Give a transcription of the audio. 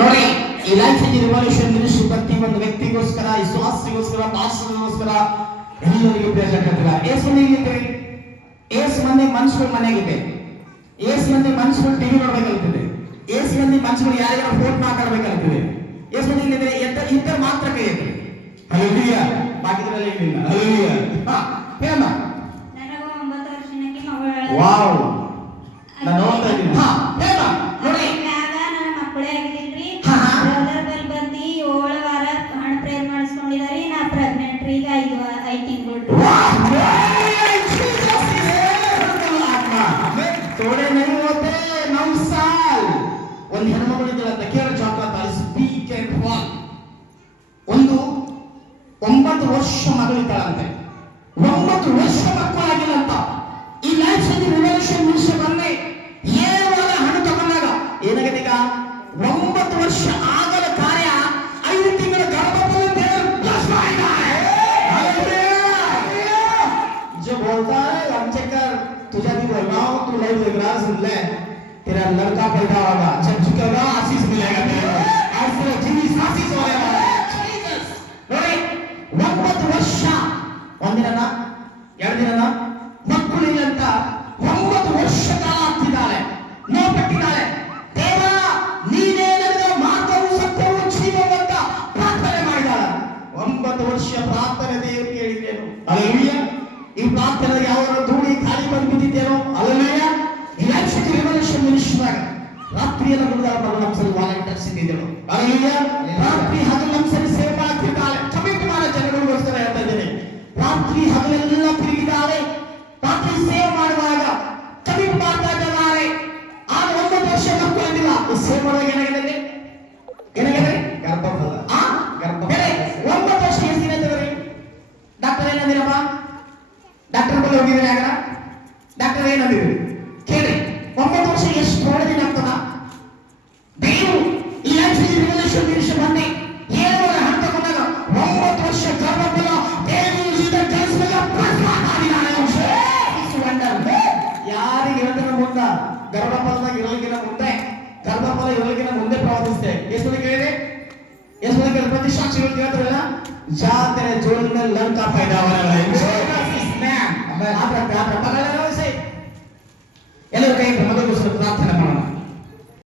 ನೋಡಿ ಈ life revolution ministry ಪ್ರತಿ ಒಂದು ವ್ಯಕ್ತಿಗೋಸ್ಕರ, ವಿಶ್ವಾಸಿಗೋಸ್ಕರ, ಪಾಸ್ಟರ್ಗೋಸ್ಕರ ಎಲ್ಲರಿಗೂ ಪ್ರಯೋಜನ. ಏಸು ಮಂದಿ ಇಲ್ಲಿದ್ದೀರಿ, ಏಸು ಮಂದಿ ಮನುಷ್ಯರು ಮನೆಯಾಗಿದೆ, ಏಸು ಮಂದಿ ಮನುಷ್ಯರು ಟಿವಿ ನೋಡ್ಬೇಕಾಗ್ತದೆ, ಏಸು ಮಂದಿ ಮನುಷ್ಯರು ಯಾರಿಗಾರ ಫೋನ್ ಮಾತಾಡ್ಬೇಕಾಗ್ತದೆ, ಏಸು ಮಂದಿ ಇಲ್ಲಿದ್ರೆ ಇದ್ದರೆ ಮಾತ್ರ ಕೈ ಎತ್ತಿ. ಹಲ್ಲೆಲೂಯ. ಬಾಕಿದ್ರಲ್ಲಿ ಏನಿಲ್ಲ. ಹಲ್ಲೆಲೂಯ. ಹೇಳಮ್ಮ. ವಾವ್, ನಾನು ನೋಡ್ತಾ ಇದ್ದೀನಿ. ಹೇಳಮ್ಮ ನೋಡಿ. ಮಕ್ಕಳೇ ಆಗಿದ್ರಿ, ಬ್ರದರ್ ಬಲ್ ಬಂದಿ 7 ವಾರ ಹಣ ಪ್ರೇಯರ್ ಮಾಡಿಸ್ಕೊಂಡಿದಾರಿ. ನಾ ಪ್ರೆಗ್ನೆಂಟ್ ರೀ, ಈಗ 5 ತಿಂಗಳು. थोड़े नहीं होते 9 साल. ಒಂದು ಹೆಣ್ಮಗಳು ಇದ್ದಳಂತ, ಕೇಳ ಚಾಕ್ಲೇಟ್ ಸ್ಪೀಕ್ ಅಂಡ್ ಫಾಲ್. ಒಂದು 9 ವರ್ಷ ಮಗಳಿದ್ದಾಳಂತೆ, 9 ವರ್ಷ ಮಕ್ಕಳಾಗಿಲ್ಲಂತ. ಈ ಲೈಫ್ ರಿವಲ್ಯೂಷನ್ ಮಿನಿಸ್ಟ್ರಿ ಬಂದ್ರೆ 7 ವಾರ ಹಣ ತಗೊಂಡಾಗ ಏನಾಗಿದೆ? ಈಗ 9 ವರ್ಷ ಆಗಲ ಕಾರ್ಯ 5 ತಿಂಗಳ ಗರ್ಭದಲ್ಲಿ ಪ್ಲಸ್ ಮಾಡಿದ್ದಾರೆ. जो बोलता है हम चक्कर तुझे भी बोल रहा हूँ, तू लाइव देख रहा सुन ले, तेरा लड़का पैदा होगा, जब झुकेगा आशीष मिलेगा तेरे को, ऐसे जीविस आशीष होने वाला है. ನೋಡಿ 9 ವರ್ಷ, ಒಂದಿನನ 2 ದಿನನ ಮಕ್ಕಳಿಲ್ಲಂತ 9 ವರ್ಷ ಕಾಲ ಆಗ್ತಿದ್ದಾಳೆ, ನೋಪಟ್ಟಿದ್ದಾಳೆ. ದೇವ ನೀನೇ ನನಗೆ ಮಾರ್ಗವು ಸತ್ಯವು ಜೀವವು ಅಂತ ಪ್ರಾರ್ಥನೆ ಮಾಡಿದಾಳೆ. 9 ವರ್ಷ ಪ್ರಾರ್ಥನೆ ದೇವರು ಕೇಳಿದ್ದೇನು? ಹಲ್ಲೆಲೂಯಾ. ಈ ಪ್ರಾರ್ಥನೆ ಯಾವ ಧೂಳಿ ಖಾಲಿ ಬಂದು ಬಿದ್ದಿದ್ದೇನೋ? ಹಲ್ಲೆಲೂಯಾ. ಈ ಲೈಫ್ ರಿವಲ್ಯೂಷನ್ ಮಿನಿಸ್ಟ್ರಿಯಾಗ ರಾತ್ರಿಯೆಲ್ಲ ಗುರುದಾರ ನಮ್ಮ ಸರಿ ವಾಲಂಟಿಯರ್ಸ್ ಇದ್ದಿದ್ದೇನು? ಹಲ್ಲೆಲೂಯಾ. ರಾತ್ರಿ ಹಗಲು ನಮ್ಮ ಸರಿ ಸೇವೆ ಮಾಡ್ತಿದ್ದಾಳೆ. ಕಮಿಟ್ ಮಾಡೋ ಜನಗಳಿಗೋಸ್ಕರ ಹೇಳ್ತಾ ಇದ್ದೇನೆ. ರಾತ್ರಿ ಹಗಲೆಲ್ಲ ತಿರುಗಿದ್ದಾಳೆ, ರಾತ್ರಿ ಸೇವೆ ಮಾಡುವಾಗ ಕಮಿಟ್ ಮಾಡ್ತಾ ಇದ್ದಾರೆ. ಆಗ 9 ವರ್ಷ ಮಕ್ಕಳಿಲ್ಲ. ಸೇವೆ ಮಾಡುವಾಗ ಏನಾಗಿದೆ? ಏನಾಗಿದೆ? ಗರ್ಭಫಲ. ಗರ್ಭಫಲ 9 ವರ್ಷ ಎಷ್ಟು ದಿನ ಇದ್ದವ್ರಿ? ಡಾಕ್ಟರ್ ಏನಂದಿರಪ್ಪ? ಡಾಕ್ಟರ್ ಬಳಿ ಹೋಗಿದ್ರೆ ಆಗ ಡಾಕ್ಟರ್ ಏನಂದಿರಿ ಕೇಳಿ. 9 ವರ್ಷ ಎಷ್ಟು ಒಳ್ಳೆ ದಿನ ಆಗ್ತದ? ದೇವರು ಈ ಲೈಫ್ ರಿವಲ್ಯೂಷನ್ ಮಿನಿಸ್ಟ್ರಿ ಬಂದು 7 ವಾರ ಹಣ ತಗೊಂಡಾಗ 9 ವರ್ಷ ಗರ್ಭಫಲ ದೇವರು ಕೆಲಸದಾಗ ಯಾರಿಗೆ ಹೇಳ್ತಾನೆ ಮುಂದ ಗರ್ಭಫಲದಾಗ ಇರೋಗಿನ ಮುಂದೆ, ಗರ್ಭಫಲ ಇರೋಗಿನ ಮುಂದೆ ಪ್ರವಾದಿಸಿದೆ. ಎಷ್ಟು ಕೇಳಿದೆ? ಎಷ್ಟು ಕೇಳಿ? ಪ್ರತಿ ಸಾಕ್ಷಿಗಳು ಕೇಳ್ತಾರಲ್ಲ, ಜಾ तेरे जोड़ में लड़का पैदा होने वाला है. ಎಲ್ಲರೂ ಕೈ ಮೊದಲು ಪ್ರಾರ್ಥನೆ ಮಾಡಿ.